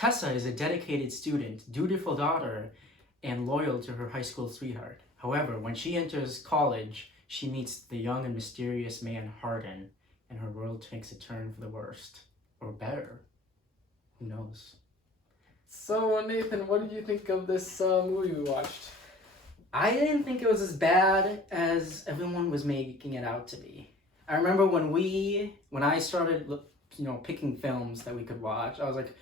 Tessa is a dedicated student, dutiful daughter, and loyal to her high school sweetheart. However, when she enters college, she meets the young and mysterious man Hardin, and her world takes a turn for the worst. Or better. Who knows? So, Nathan, what did you think of this movie we watched? I didn't think it was as bad as everyone was making it out to be. I remember when I started, picking films that we could watch, I was like,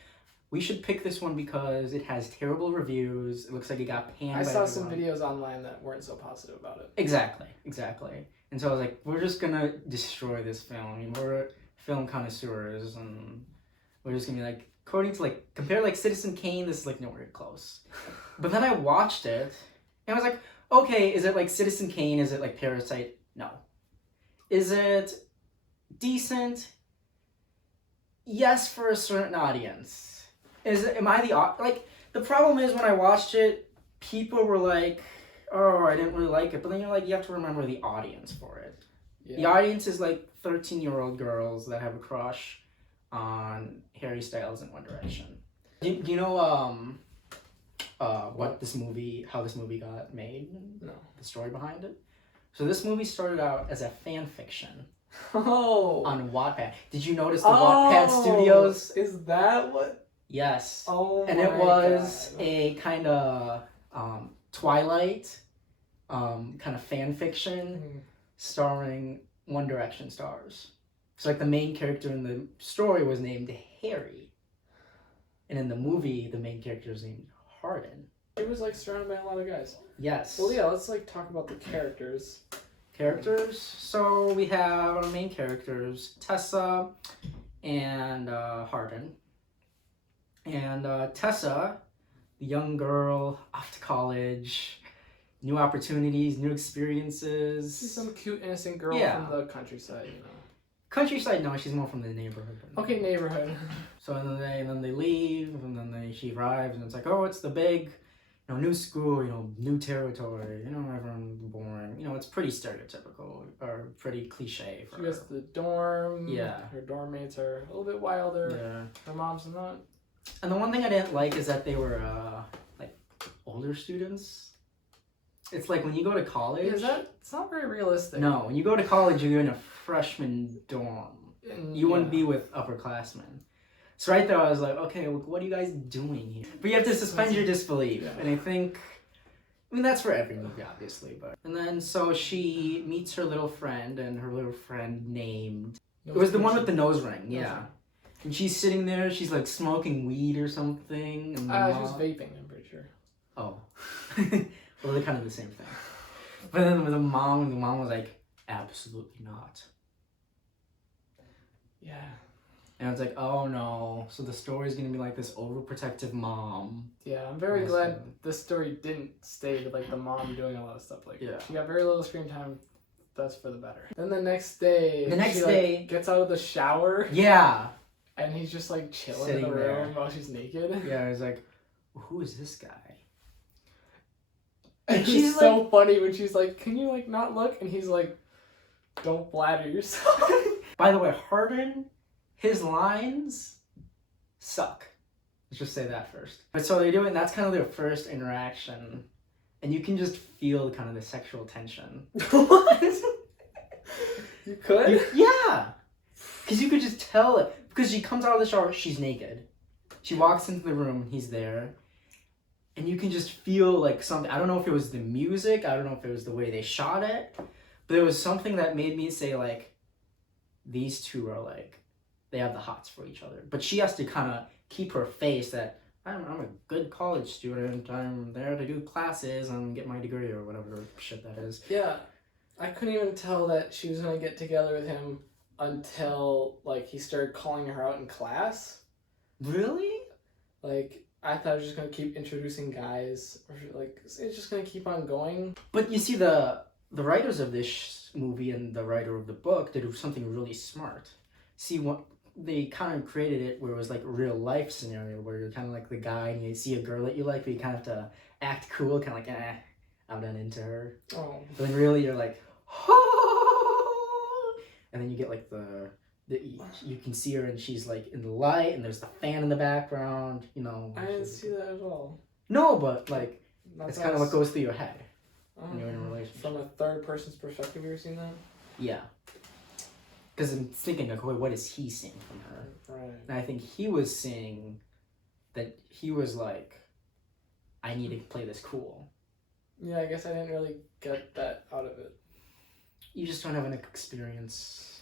we should pick this one because it has terrible reviews. It looks like it got panned. I saw some videos online that weren't so positive about it. Exactly. And so I was like, we're just gonna destroy this film. I mean, we're film connoisseurs, and we're just gonna be like, according to compare Citizen Kane, this is nowhere close. But then I watched it, and I was like, okay, is it like Citizen Kane? Is it like Parasite? No. Is it decent? Yes, for a certain audience. The problem is when I watched it, people were like, oh, I didn't really like it. But then you have to remember the audience for it. Yeah. The audience is 13-year-old girls that have a crush on Harry Styles in One Direction. Do you know how this movie got made? No. The story behind it? So this movie started out as a fan fiction. Oh. On Wattpad. Did you notice the Wattpad Studios? Is that what? Yes. Oh. And it was a kind of Twilight kind of fan fiction starring One Direction stars. So the main character in the story was named Harry. And in the movie, the main character is named Hardin. It was surrounded by a lot of guys. Yes. Well, yeah, let's talk about the characters. So we have our main characters, Tessa and Hardin. And Tessa, the young girl off to college, new opportunities, new experiences. She's some cute, innocent girl from the countryside, Countryside? No, she's more from the neighborhood. Okay, neighborhood. So and then they leave, and then she arrives, and it's like, oh, it's the big, new school, new territory, everyone's boring. It's pretty stereotypical, or pretty cliche for her. She goes to the dorm. Yeah. Her dorm mates are a little bit wilder. Yeah. Her mom's not. And the one thing I didn't like is that they were, older students. It's when you go to college... It's not very realistic. No, when you go to college, you're in a freshman dorm. You wouldn't be with upperclassmen. So right there, I was like, okay, what are you guys doing here? But you have to suspend your disbelief. Yeah. And I think... that's for every movie, obviously. And then, so she meets her little friend, and her little friend named... It was the one with the nose ring, yeah. And she's sitting there, she's smoking weed or something. And she was vaping, I'm pretty sure. Oh. Well, they're kind of the same thing. But then with the mom was like, absolutely not. Yeah. And I was like, oh no. So the story's going to be this overprotective mom. Yeah, I'm very glad this story didn't stay to the mom doing a lot of stuff She got very little screen time. That's for the better. Then the next day, she gets out of the shower. Yeah. And he's just chilling in the room while she's naked. Yeah, I was like, who is this guy? And she's so funny when she's like, can you not look? And he's like, don't blather yourself. By the way, Hardin, his lines suck. Let's just say that first. But so they do it, and that's kind of their first interaction. And you can just feel kind of the sexual tension. What? You could? Yeah. Because you could just tell it. Because she comes out of the shower, she's naked. She walks into the room, he's there. And you can just feel something. I don't know if it was the music. I don't know if it was the way they shot it. But there was something that made me say, these two are they have the hots for each other. But she has to kind of keep her face that, I'm a good college student. I'm there to do classes and get my degree or whatever shit that is. Yeah. I couldn't even tell that she was going to get together with him until, he started calling her out in class. Really? I thought I was just going to keep introducing guys. Or, it's just going to keep on going. But you see, the writers of this movie and the writer of the book did something really smart. See, what they kind of created it where it was a real life scenario where you're kind of the guy and you see a girl that you like, but you kind of have to act cool, kind of I'm not into her. Oh. But then really you're oh! And then you get the you can see her and she's like in the light and there's the fan in the background, you know. I didn't see that at all. No, but like it's kind of what goes through your head when you're in a relationship. From a third person's perspective, you've seen that? Yeah. Because I'm thinking, like, what is he seeing from her? Right. And I think he was seeing that he was like, I need to play this cool. Yeah, I guess I didn't really get that out of it. You just don't have an experience.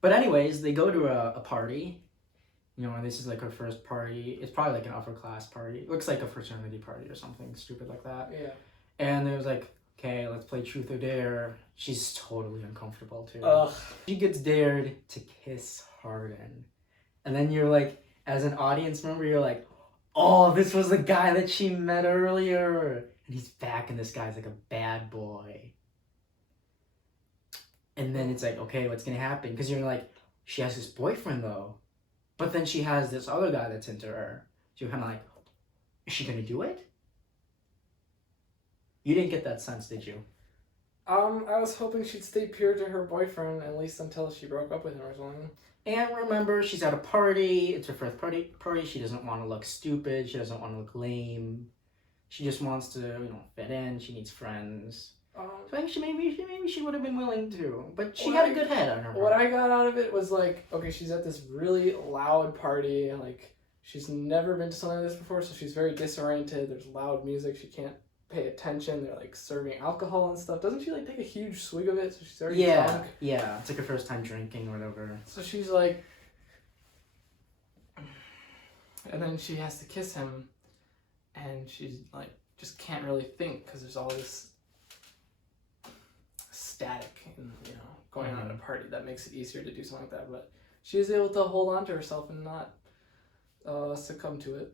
But anyways, they go to a party. You know, and this is like her first party. It's probably like an upper class party. It looks like a fraternity party or something stupid like that. Yeah. And it was like, okay, let's play truth or dare. She's totally uncomfortable too. Ugh. She gets dared to kiss Hardin. And then you're like, as an audience member, you're like, oh, this was the guy that she met earlier. And he's back and this guy's like a bad boy. And then it's like, okay, what's gonna happen? Because you're like, she has this boyfriend though. But then she has this other guy that's into her. So you're kind of like, is she gonna do it? You didn't get that sense, did you? I was hoping she'd stay pure to her boyfriend at least until she broke up with him or something. And remember, she's at a party. It's her first party. She doesn't want to look stupid. She doesn't want to look lame. She just wants to, fit in. She needs friends. So I think maybe she would have been willing to, but she had a good head on her. What I got out of it was like, okay, she's at this really loud party, and like she's never been to something like this before, so she's very disoriented. There's loud music, she can't pay attention. They're like serving alcohol and stuff. Doesn't she like take a huge swig of it? So she's already drunk. Yeah. It's like her first time drinking or whatever. So she's like, and then she has to kiss him, and she's like just can't really think because there's all this static and going on at a party that makes it easier to do something like that. But she was able to hold on to herself and not succumb to it,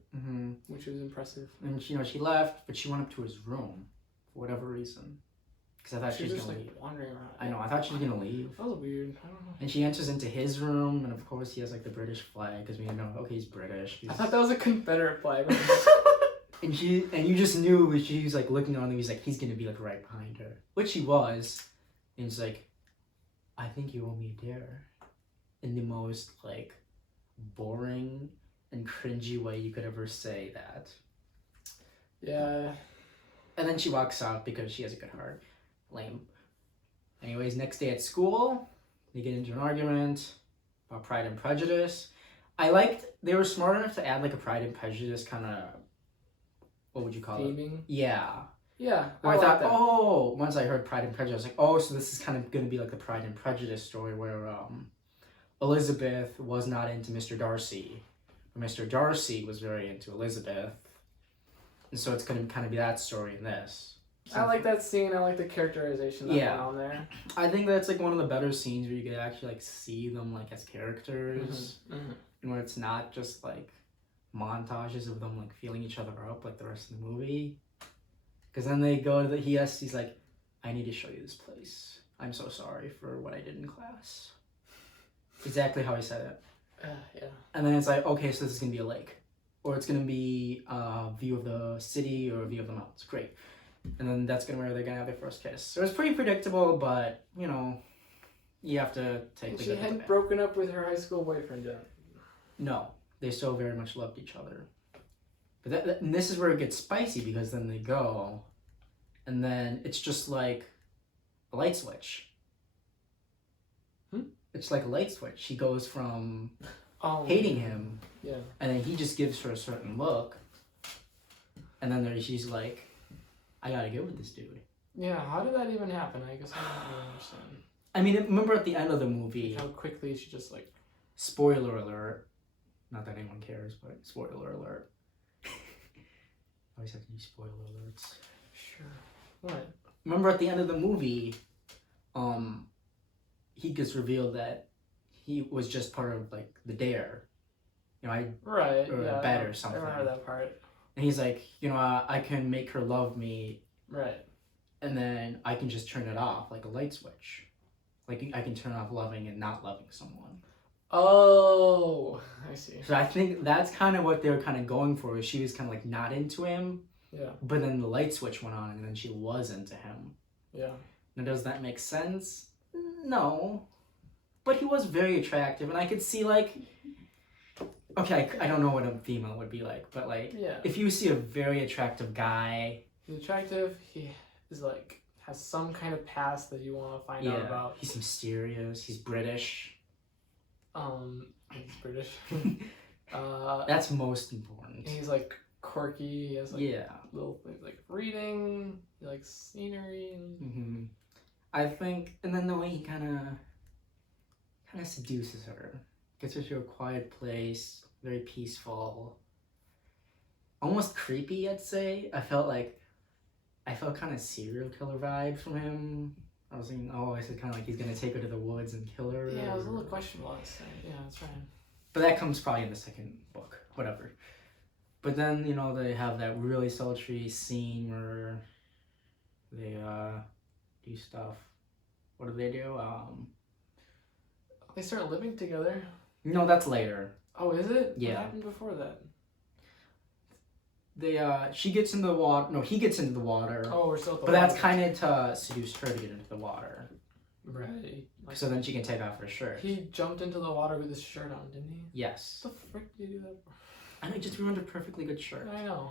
which was impressive. And she left, but she went up to his room for whatever reason. Because I thought she was just gonna leave. Wandering around. I know. I thought she was gonna leave. That was weird. I don't know. And she enters into his room, and of course he has like the British flag because we know okay he's British. I thought that was a Confederate flag. And you just knew she's like looking on him. He's like he's gonna be like right behind her, which he was. And he's like, I think you owe me a dare, in the most like boring and cringy way you could ever say that. Yeah. And then she walks out because she has a good heart. Lame. Anyways, next day at school, they get into an argument about Pride and Prejudice. I liked they were smart enough to add like a Pride and Prejudice kind of, what would you call theming? It? Yeah. Yeah. Where I thought, once I heard Pride and Prejudice, I was like, oh, so this is kind of going to be like the Pride and Prejudice story where Elizabeth was not into Mr. Darcy, but Mr. Darcy was very into Elizabeth. And so it's going to kind of be that story in this. I like that scene. I like the characterization that went on there. I think that's like one of the better scenes where you can actually like see them like as characters. And where it's not just like montages of them like feeling each other up like the rest of the movie. Because then they go to he's like, I need to show you this place. I'm so sorry for what I did in class. Exactly how he said it. Yeah. And then it's like, okay, so this is going to be a lake. Or it's going to be a view of the city or a view of the mountains. Great. And then that's where they're going to have their first kiss. So it's pretty predictable, but, you have to take the She hadn't broken up with her high school boyfriend yet. No. They still very much loved each other. But and this is where it gets spicy because then they go, and then it's just like a light switch. It's like a light switch. She goes from hating him, and then he just gives her a certain look, and then she's like, I gotta get with this dude. Yeah, how did that even happen? I guess I don't really understand. I mean, remember at the end of the movie... How quickly she just like... Spoiler alert. Not that anyone cares, but spoiler alert. Always have to use spoiler alerts. Sure. What? Remember at the end of the movie, he gets revealed that he was just part of like the dare. Bet or something. I remember that part. And he's like, I can make her love me. Right. And then I can just turn it off like a light switch. Like I can turn off loving and not loving someone. Oh, I see. So I think that's kind of what they were kind of going for. She was kind of like not into him. Yeah. But then the light switch went on and then she was into him. Yeah. Now, does that make sense? No. But he was very attractive, and I could see, like... Okay, I don't know what a female would be like, but, like, Yeah. if you see a very attractive guy... He's attractive. He is like has some kind of past that you want to find out about. he's mysterious, he's British. He's British. That's most important. He's like quirky. He has like Yeah. little things like reading. He likes scenery. And... I think, and then the way he kind of seduces her, gets her to a quiet place, very peaceful, almost creepy. I'd say. I felt kind of serial killer vibe from him. I was thinking, oh, is it kind of like he's gonna take her to the woods and kill her? Yeah, it was a little questionable. Yeah, that's right. But that comes probably in the second book, whatever. But then, you know, they have that really sultry scene where they do stuff. What do? They start living together. No, that's later. Oh, is it? Yeah. What happened before that? She gets into the water. No, he gets into the water. Oh, we're still at the But that's water. kind of to seduce her to get into the water. Right. Like, So then she can take off her shirt. he jumped into the water with his shirt on, didn't he? Yes. What the frick did he do that for? And I just ruined a perfectly good shirt. I know.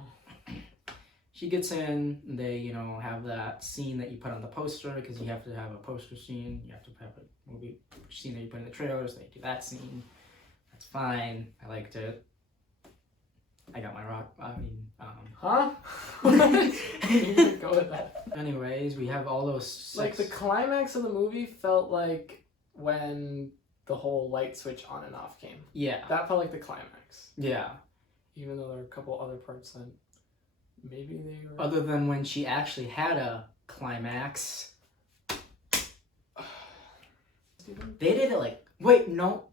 She gets in, and they, you know, have that scene that you put on the poster, because you have to have a poster scene. You have to have a movie scene that you put in the trailers. They do that scene. That's fine. I liked it. I got my rock. Huh? You could go with that. Anyways, we have all those. Like the climax of the movie felt like when the whole light switch on and off came. Yeah. That felt like the climax. Yeah. Even though there are a couple other parts that maybe they were. Other than when she actually had a climax. They did it like. Wait, no.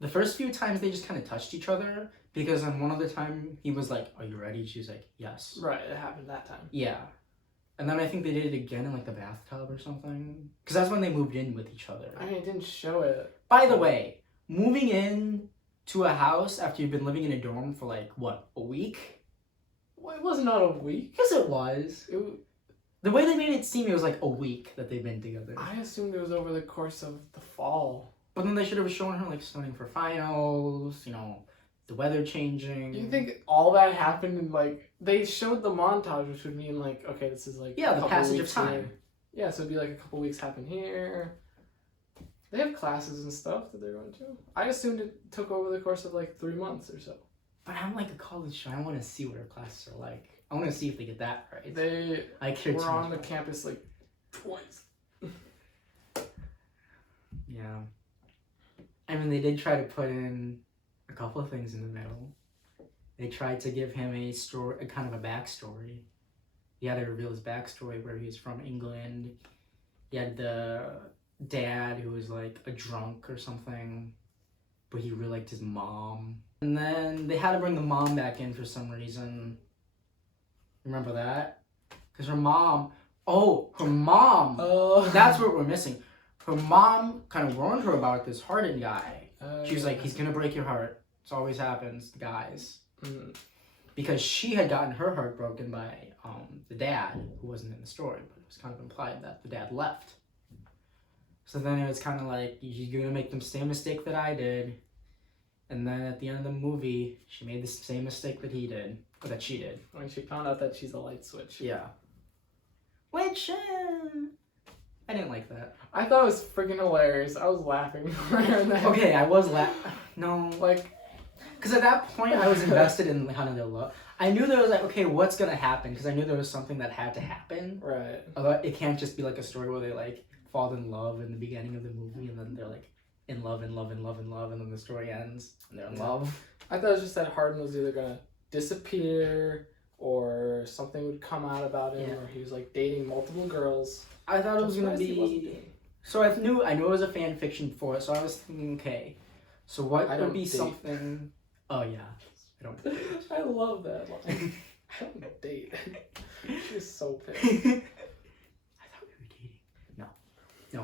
The first few times they just kind of touched each other. Because on one other time, he was like, "Are you ready?" She was like, "Yes." Right, it happened that time. Yeah. And then I think they did it again in like the bathtub or something. Because that's when they moved in with each other. I mean, it didn't show it. By the way, moving in to a house after you've been living in a dorm for like, what, a week? Well, it was not a week. Yes, it was. It w- The way they made it seem, it was like a week that they've been together. I assumed it was over the course of the fall. But then they should have shown her like studying for finals, you know, the weather changing. You think all that happened in like they showed the montage, which would mean like okay, this is like Yeah, a the couple passage of weeks time. here. Yeah, so it'd be like a couple weeks happen here. They have classes and stuff that they're going to. I assumed it took over the course of like 3 months or so. But I'm like a college show. I want to see what her classes are like. I want to see if they get that right. They I care were too on much the about campus like twice. Yeah. I mean, they did try to put in a couple of things in the middle. They tried to give him a story, a kind of a backstory. He had to reveal his backstory, where he was from England. He had the dad who was like a drunk or something, but he really liked his mom. And then they had to bring the mom back in for some reason. Remember that? Because her mom, that's what we're missing. Her mom kind of warned her about this hardened guy. She was like, he's gonna break your heart. It always happens to guys. Mm. Because she had gotten her heart broken by the dad, who wasn't in the story, but it was kind of implied that the dad left. So then it was kind of like, you're gonna make the same mistake that I did. And then at the end of the movie, she made the same mistake that he did, or that she did. When she found out that she's a light switch. Yeah. Which, I didn't like that. I thought it was freaking hilarious. I was laughing. Okay, I was no. Like, because at that point, I was invested in kind of their love. I knew there was like, okay, what's gonna happen? Because I knew there was something that had to happen. right. Although it can't just be like a story where they like fall in love in the beginning of the movie and then they're like in love, and then the story ends and they're in love. I thought it was just that Harden was either gonna disappear or something would come out about him, or he was like dating multiple girls. I thought it was gonna Surprised he wasn't be. doing- So I knew it was a fan fiction before it, so I was thinking, okay, so what I would don't be date. something? Oh yeah, I don't. Date. I love that line. I don't date. She's so pissed. I thought we were dating. No,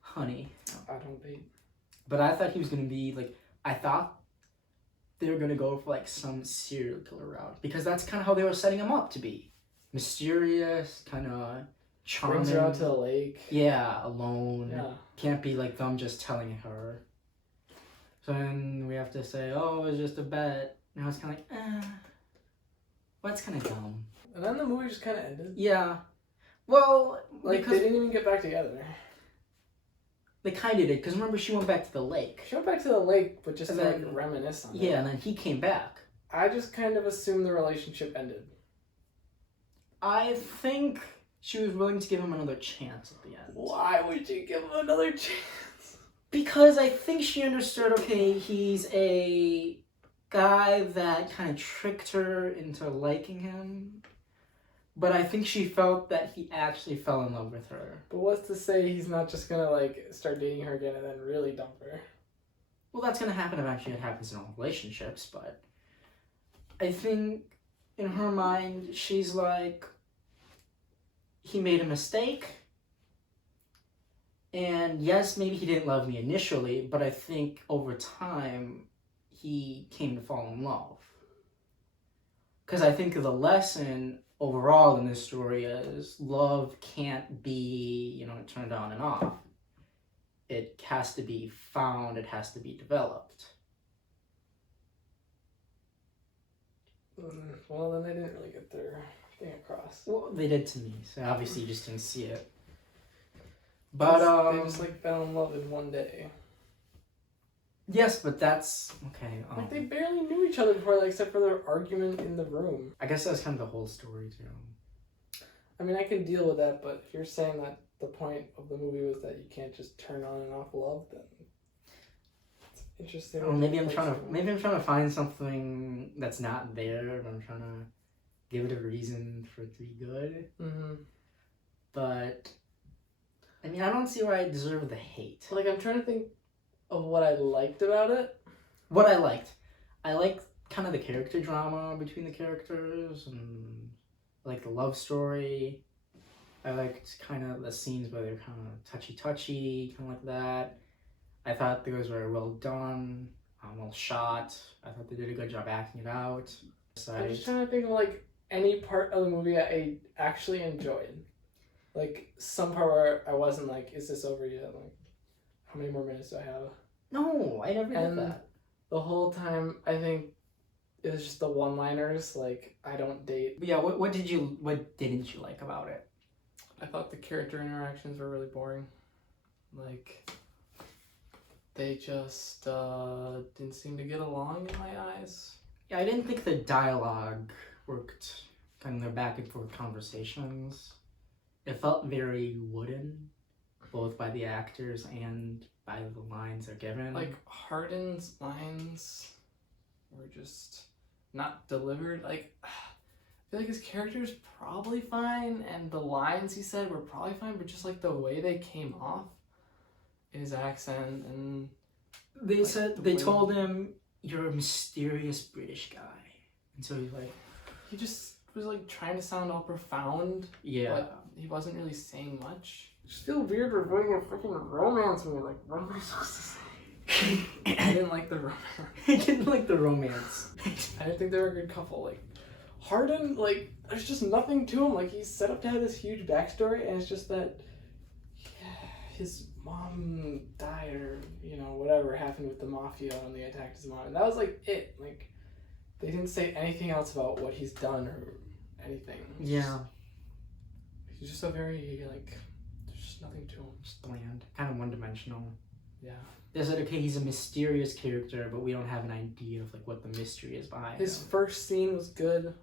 honey. I don't date. But I thought he was gonna be like. I thought they were gonna go for like some serial killer route because that's kind of how they were setting him up to be, mysterious, kind of charming. Brings her out to the lake. Yeah, alone. Yeah. Can't be like them just telling her. So then we have to say, oh, it was just a bet. Now it's kind of like, well, that's kind of dumb. And then the movie just kind of ended. Yeah. Well, Like, because they didn't even get back together. they kind of did, because remember, she went back to the lake. She went back to the lake, but just And to, then- like, reminisce on it. Yeah, and then he came back. I just kind of assumed the relationship ended. I think she was willing to give him another chance at the end. Why would you give him another chance? Because I think she understood, okay, he's a guy that kind of tricked her into liking him. But I think she felt that he actually fell in love with her. But what's to say he's not just gonna, like, start dating her again and then really dump her? Well, that's going to happen eventually. It happens in all relationships, but I think in her mind, she's like, he made a mistake. And yes, maybe he didn't love me initially, but I think over time, he came to fall in love. Because I think the lesson overall in this story is love can't be, turned on and off. It has to be found, it has to be developed. Well, then they didn't really get their thing across. Well, they did to me, so obviously you just didn't see it. But, They just, like, fell in love in one day. yes, but that's, okay. Like, they barely knew each other before, like, except for their argument in the room. I guess that's kind of the whole story, too. I mean, I can deal with that, but if you're saying that the point of the movie was that you can't just turn on and off love, then it's interesting. Or maybe I'm trying to find something that's not there, and I'm trying to give it a reason for it to be good. Mm-hmm. But, I mean, I don't see why I deserve the hate. Like, I'm trying to think of what I liked about it. What I liked kind of the character drama between the characters, and like the love story. I liked kind of the scenes where they're kind of touchy, kind of like that. I thought those were well done, well shot. I thought they did a good job acting it out. I'm just trying to think of, like, any part of the movie I actually enjoyed. Like, some part where I wasn't like, is this over yet? Like, how many more minutes do I have? No, I never did And that. the whole time, I think it was just the one-liners, like, I don't date. But yeah, what didn't you like about it? I thought the character interactions were really boring. Like, they just didn't seem to get along in my eyes. Yeah, I didn't think the dialogue worked, kind of their back and forth conversations. It felt very wooden, both by the actors and by the lines they're given. Like, Hardin's lines were just not delivered. Like, I feel like his character's probably fine, and the lines he said were probably fine, but just, like, the way they came off, his accent, and they like, said, the they way- told him, you're a mysterious British guy. And so he's like, he just was, like, trying to sound all profound, yeah. but he wasn't really saying much. I just feel weird reviewing a freaking romance movie. Like, what am I supposed to say? I didn't like the romance. I didn't like the romance. I didn't think they were a good couple. Like, Hardin, like, there's just nothing to him. Like, he's set up to have this huge backstory, and it's just that his mom died, or, whatever happened with the mafia when they attacked his mom. And that was, like, it. Like, they didn't say anything else about what he's done or anything. Yeah. He's just a very, like, there's just nothing to him. Just bland. Kind of one-dimensional. Yeah. They said, okay, he's a mysterious character, but we don't have an idea of, like, what the mystery is behind His him. first scene was good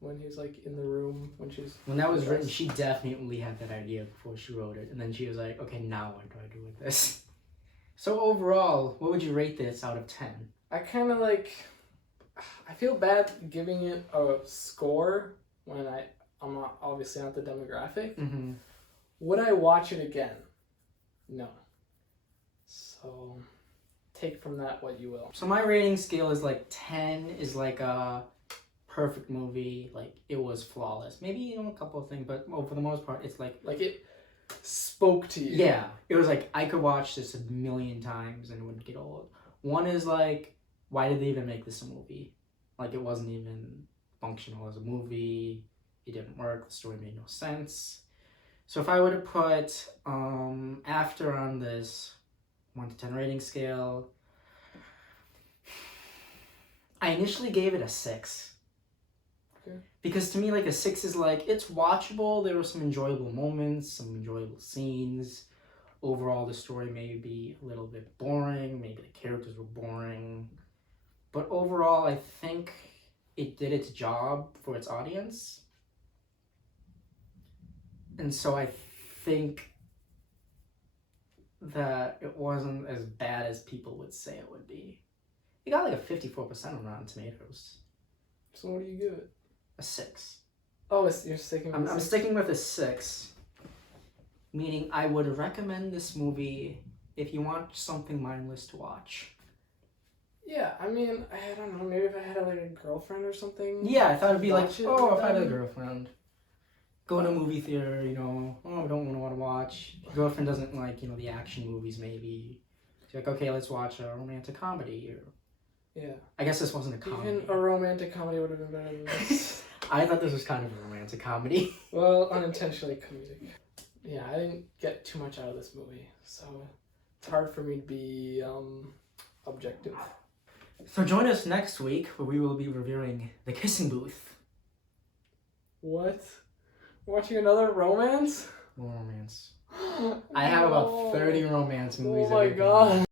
when he was, like, in the room when she was... When that was written, she definitely had that idea before she wrote it. And then she was like, okay, now what do I do with this? So overall, what would you rate this out of 10? I kind of, like... I feel bad giving it a score when I'm not, obviously not the demographic. Mm-hmm. Would I watch it again? No. So, take from that what you will. So my rating scale is like 10 is like a perfect movie. Like, it was flawless. Maybe, a couple of things, but for the most part, it's like... Like, it spoke to you. Yeah. It was like, I could watch this a million times and it wouldn't get old. One is like, why did they even make this a movie? Like, it wasn't even functional as a movie. It didn't work. The story made no sense. So if I were to put After on this 1 to 10 rating scale, I initially gave it a 6. Okay. Because to me, like, a 6 is like, it's watchable. There were some enjoyable moments, some enjoyable scenes. Overall, the story may be a little bit boring. Maybe the characters were boring. But overall, I think it did its job for its audience. And so I think that it wasn't as bad as people would say it would be. It got like a 54% on Rotten Tomatoes. So what do you give it? A 6. Oh, you're sticking with I'm six? sticking with a 6. Meaning I would recommend this movie if you want something mindless to watch. Yeah, I mean, I don't know, maybe if I had like a girlfriend or something. Yeah, I thought it'd be like, watch it oh, with if I had a them. girlfriend. Go to a movie theater, you know, oh, I don't want to watch. Your girlfriend doesn't like, you know, the action movies maybe. She's like, okay, let's watch a romantic comedy. Or Yeah. I guess this wasn't a comedy. Even a romantic comedy would have been better than this. I thought this was kind of a romantic comedy. Well, unintentionally comedic. Yeah, I didn't get too much out of this movie, so it's hard for me to be objective. So join us next week where we will be reviewing The Kissing Booth. What? Watching another romance? More romance. I have about 30 romance movies. Oh my every day. god.